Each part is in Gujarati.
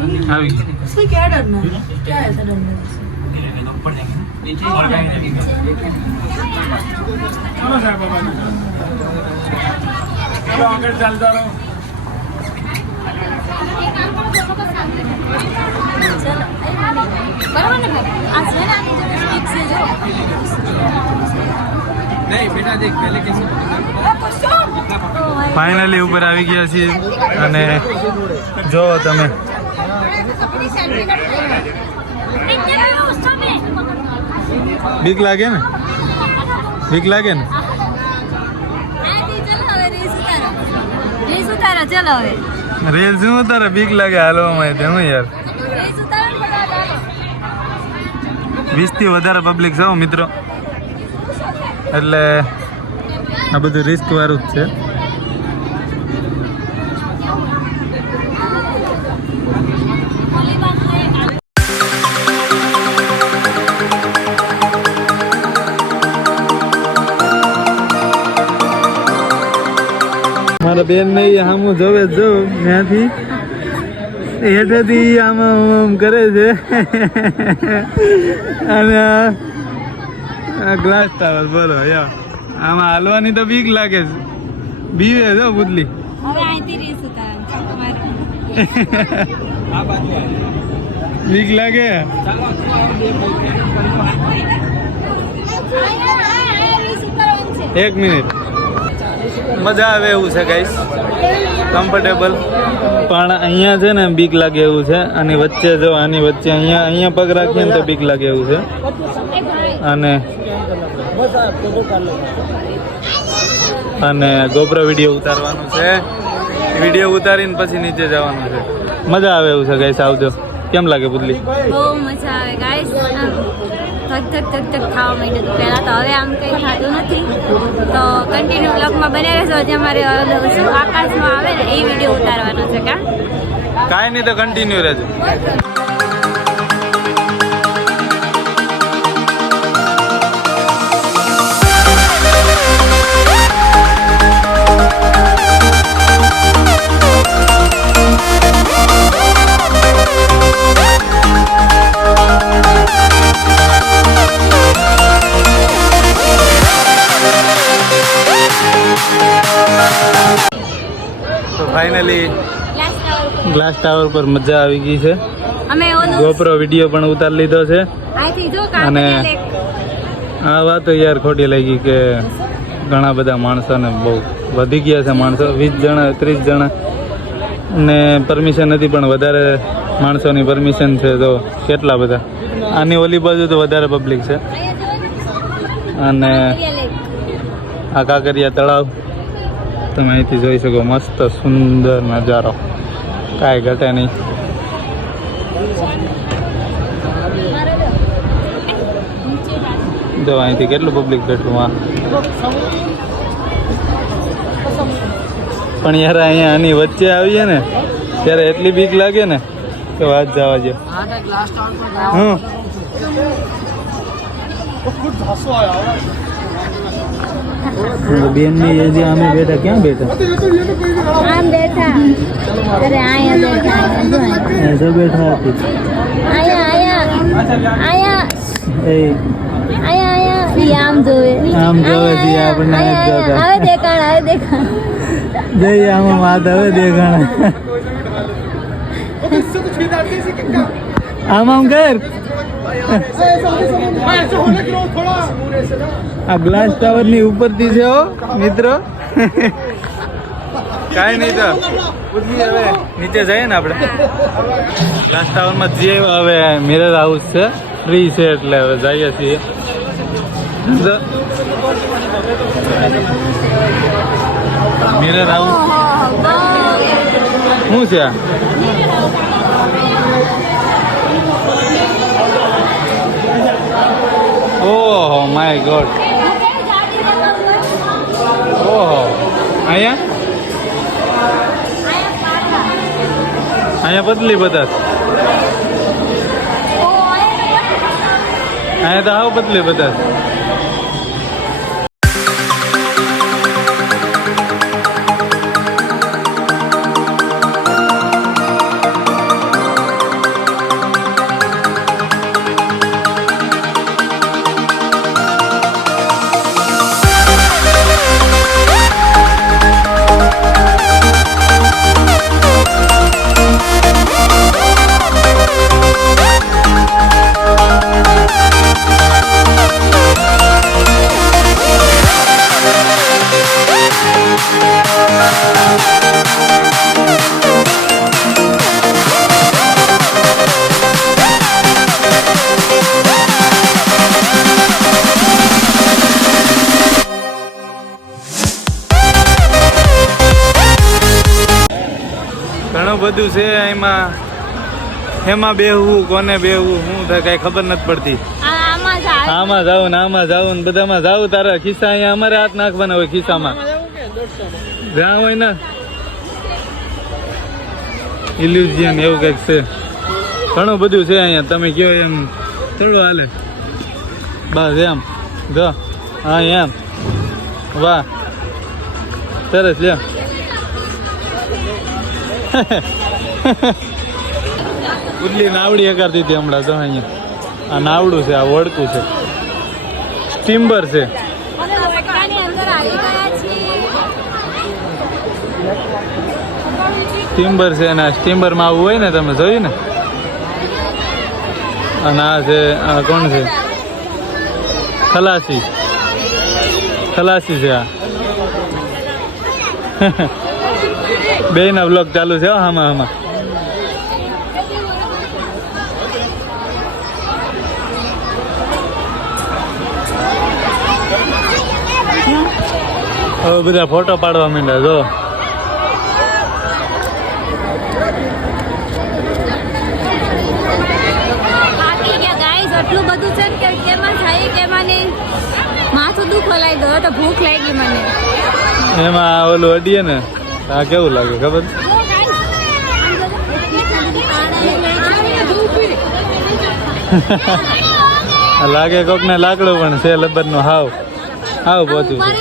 આવી ગઈ इसमें क्या डरना है? क्या ऐसा डरना है? चलो साहब बाबा चलो आगे चलता रहो बराबर ना भाई आज है ना स्पीक से जो नहीं बेटा देख पहले कैसे ફાઇનલી ઉપર આવી ગયા છીએ અને જો તમે બીક લાગે ને બીક લાગે ને चलो હવે રેલ શું તારે બીક લાગે હાલવામાં તે હું યાર 20 થી વધારે પબ્લિક છે મિત્રો એટલે આ બધું રિસ્ક વાળું જ છે મારા બેન ને આમ જોવે જો ત્યાંથી હેઠેથી આમ કરે છે અને આ ગ્લાસ ટાવર બોલો યા આમાં હાલવાની તો બીક લાગે છે બીવે જો બુદલી હવે અહીંથી રીસ ઉતાર બીક લાગે એક મિનિટ મજા આવે એવું છે ગાઈસ કમ્ફર્ટેબલ પણ અહીંયા છે ને બીક લાગે એવું છે અને વચ્ચે જો આની વચ્ચે અહીંયા પગ રાખીએ ને તો બીક લાગે એવું છે અને ગોપ્રો વિડીયો ઉતારવાનું છે વિડીયો ઉતારીને પછી નીચે જવાનું છે મજા આવે એવું છે ગાઈસ આવજો કેમ લાગે બુદલી બહુ મજા આવે ગાઈસ ધક થવા માંડ્યું હતું પહેલાં તો હવે આમ કંઈ થતું નથી તો કન્ટિન્યુ બ્લોગમાં બને રહેશો જે અમારે શું આકાશમાં આવે ને એ વિડીયો ઉતારવાનો છે કાંઈ નહીં તો કન્ટિન્યુ રહેજો ફાઇનલી ગ્લાસ ટાવર પર મજા આવી ગઈ છે અમે ગોપ્રો વિડીયો પણ ઉતારી લીધો છે અને આ વાતો યાર ખોટી લાગી કે ઘણા બધા માણસોને બહુ વધી ગયા છે માણસો 20 જણા 30 જણા ને પરમિશન નથી પણ વધારે માણસોની પરમિશન છે તો કેટલા બધા આની ઓલી બાજુ તો વધારે પબ્લિક છે અને આ કાંકરિયા તળાવ તમે અહીંથી જોઈ શકો મસ્ત સુંદર નજારો કાંઈ ઘટે નહીં જો અહીંથી કેટલું પબ્લિક બેઠું હા પણ યાર અહીંયા આની વચ્ચે આવીએ ને ત્યારે એટલી બીક લાગે ને કે વાત જવા દે બેન ની જે અમે બેઠા ક્યાં બેઠા આમ બેઠા અરે આયા બેઠા ऐसा बैठा थी આયા ए ઈ આમ જોવે છે આપણે હવે દેખાણ જઈ આમાં વાત હવે દેખાણ આમ કર આ ગ્લાસ ટાવર ની ઉપરથી છે હો મિત્રો કાંઈ નહીં તો હવે નીચે જઈએ ને આપણે ગ્લાસ ટાવર માં જઈએ હવે મિરર હાઉસ છે ફ્રી છે એટલે હવે જઈએ છીએ મિરર હાઉસ શું છે આ ઓહો માય ગોડ ઓહો અહીંયા બદલી બધા અહીંયા તો આવ બદલી બધા ઘણું બધું છે એમાં. એમાં બેહવું કોને બેહવું શું થાય કઈ ખબર નથી પડતી. આમાં જાવ ને આમાં જાવ ને બધામાં જાવ. તારા ખિસ્સા અહીંયા અમારે હાથ નાખવાના હોય ખિસ્સામાં જ્યાં હોય ને ઇલ્યુઝિયન એવું કંઈક છે. ઘણું બધું છે અહીંયા. તમે કયો એમ થોડું હાલે બસ એમ જો. હા એમ વાહ સરસ લ્યો. ઉડલી નાવડી એકારતી હતી હમણાં તો અહીંયા. આ નાવડું છે, આ ઓળકું છે, સ્ટીમ્બર છે. સ્ટીમ્બર છે અને આ સ્ટીમ્બરમાં આવું હોય ને તમે જોયું ને. અને આ છે આ કોણ છે? ખલાસી. ખલાસી છે આ. બે ના બ્લોગ ચાલુ છે આમાં આમાં. હવે બધા ફોટો પાડવા માંડ્યા જો. એટલું બધું છે કે કેમાં જાય કેમાં નહીં. માથું દુખો લાગી ગયો તો ભૂખ લાગી મને. એમાં ઓલું અડીએ ને આ કેવું લાગે ખબર? લાગે કોક ને લાકડું પણ છે લબર નું હાવ હાવ પહોંચ્યું છે.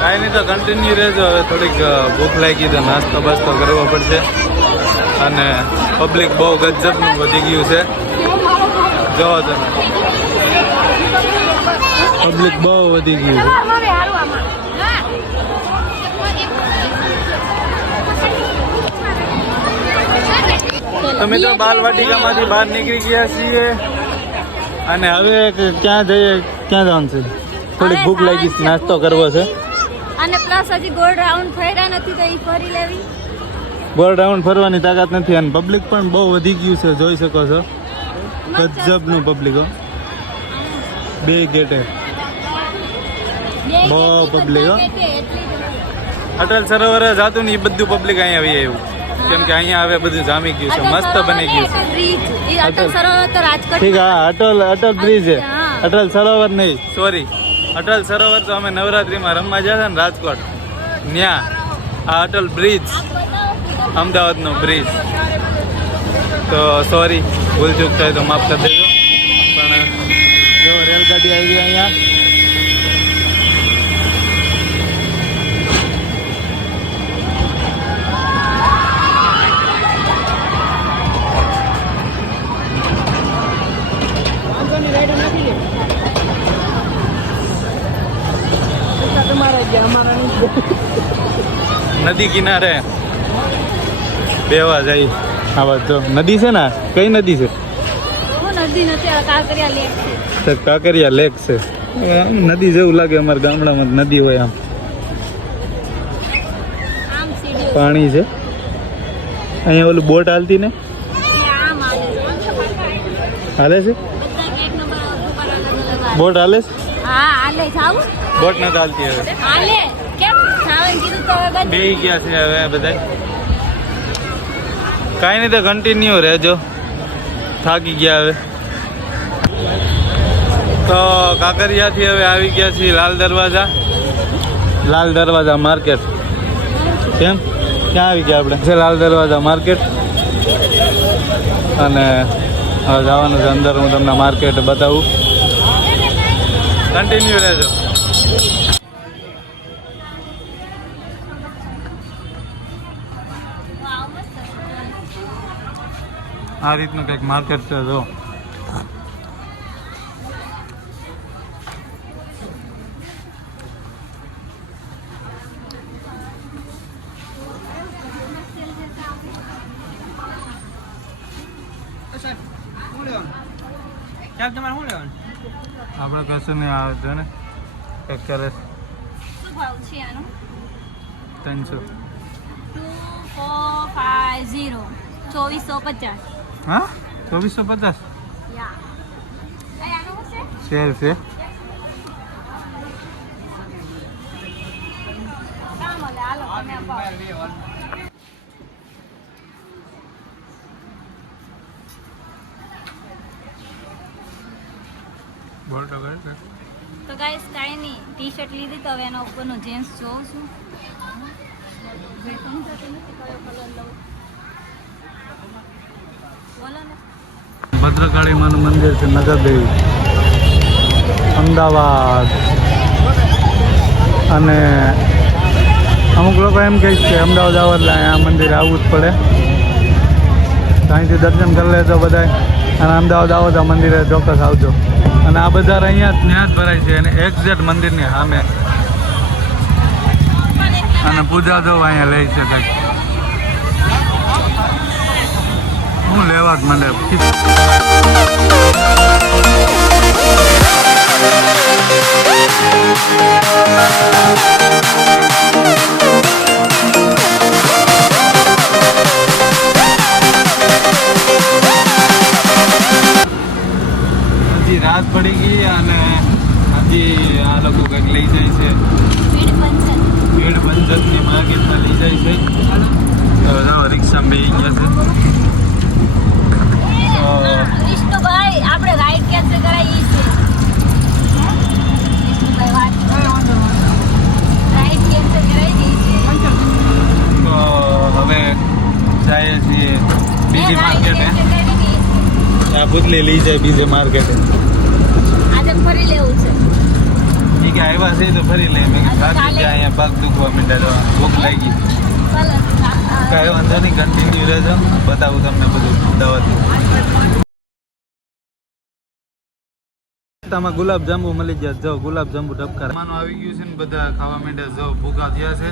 કાંઈ નહીં તો કન્ટિન્યુ રહેજો. હવે થોડીક ભૂખ લાગી તો નાસ્તો બાસ્તો કરવો પડશે. અને પબ્લિક બહુ ગજબનું વધી ગયું છે. જોવો તમે પબ્લિક બહુ વધી ગયું છે. તમે તો બાલવાટિકામાંથી બહાર નીકળી ગયા છીએ અને હવે ક્યાં જઈએ? ક્યાં જવાનું છે? થોડીક ભૂખ લાગી છે, નાસ્તો કરવો છે. અને પ્લસ હજી ગોળ રાઉન્ડ ફર્યા નથી તો એ ફરી લેવી. ગોળ રાઉન્ડ ફરવાની તાકાત નથી અને પબ્લિક પણ બહુ વધી ગયું છે. જોઈ શકો છો ગજબનું પબ્લિક. બે ગેટે બહુ પબ્લિક. અટલ સરોવર જાતું ને એ બધું પબ્લિક અહીંયા આવી આવ્યું કેમ કે અહીંયા હવે બધું જામી ગયું છે. મસ્ત બની ગયું છે. અટલ સરોવર તો રાજકોટ. ઠીક હા અટલ બ્રિજ છે. અટલ સરોવર નહીં સોરી. અટલ સરોવર તો અમે નવરાત્રીમાં રમવા ગયા હતા ને રાજકોટ ન્યા. આ અટલ બ્રિજ અમદાવાદનો બ્રિજ. તો સોરી ભૂલચૂક થાય તો માફ કરી દેજો. પણ જો રેલગાડી આવી અહીંયા. નદી કિનારે બેવા જાય. આવા તો નદી છે ને. કઈ નદી છે? કાંકરિયા લેક છે. નદી જેવું લાગે અમારા ગામડામાં નદી હોય આમ. પાણી છે અહીંયા. ઓલું બોટ હાલતી ને હાલે છે. બોટ હાલે છે. બોટ નથી હાલતી હવે. બે ગયા છે હવે બધા. કાંઈ નહીં તો કન્ટિન્યુ રહેજો. થાકી ગયા હવે. તો કાંકરિયાથી હવે આવી ગયા છીએ લાલ દરવાજા. લાલ દરવાજા માર્કેટ. કેમ ક્યાં આવી ગયા આપણે? છે લાલ દરવાજા માર્કેટ. અને હવે જવાનું છે અંદર. હું તમને માર્કેટ બતાવું. કન્ટિન્યુ રહેજો. આ રીતનું કંઈક માર્કેટ છે જો. આપણે કશું નહીં આવે છે ને કંઈક કરે. શું ભાવ છે આનો? 300. 2450 2450. હા 2450 શેર છે. હાલો તમે અપાવો. બોલ તો કર તો ગાઈસ કાંઈ નહીં, ટી શર્ટ લીધી તો હવે એના ઉપરનો જીન્સ જોઉં છું. જે સમજાતું નથી કયો કલર લઉં. બોલો ને. ભદ્રકાળી માનું મંદિર છે નગરદેવી અમદાવાદ. અને અમુક લોકો એમ કહે છે કે અમદાવાદ આવો એટલે આ મંદિરે આવવું જ પડે. અહીંથી દર્શન કરી લેજો બધાય. અને અમદાવાદ આવો તો મંદિરે ચોક્કસ આવજો. અને આ બધા અહીંયા ત્યાં જ ભરાય છે અને એક્ઝેક્ટ મંદિરની સામે. અને પૂજા તો અહીંયા લઈ શકાય. હું લેવા જ માંડે. હજી રાત પડી ગઈ અને હજી આ લોકો કંઈક લઈ જાય છે. ભીડ પંચકની માર્કેટમાં લઈ જાય છે. તો રિક્ષામાં બેસી ગયા છે. તો વિષ્ણુભાઈ આપણે રાઈડ કેન્સલ કરાવી છે. વિષ્ણુભાઈ વાત રાઈડ કેન્સલ કરાવી છે. તો હવે જઈએ છીએ બીજી માર્કેટે. આ પુતલી લઈ જાય બીજે માર્કેટે. આજે ફરી લેવું છે. એ કે આવ્યા છે તો ફરી લે. મેં ખાધી ત્યાં અહીંયા પગ દુખવા માંડ્યા. ભૂખ લાગી. કાંઈ વાંધો નહીં, કન્ટિન્યુ રહેજો. બતાવું તમને બધું દવાથી. ગુલાબ જાંબુ મળી ગયા. જો ગુલાબ જાંબુ ટપકા આવી ગયું છે ને બધા ખાવા માંડ્યા. જો ભૂખા થયા છે.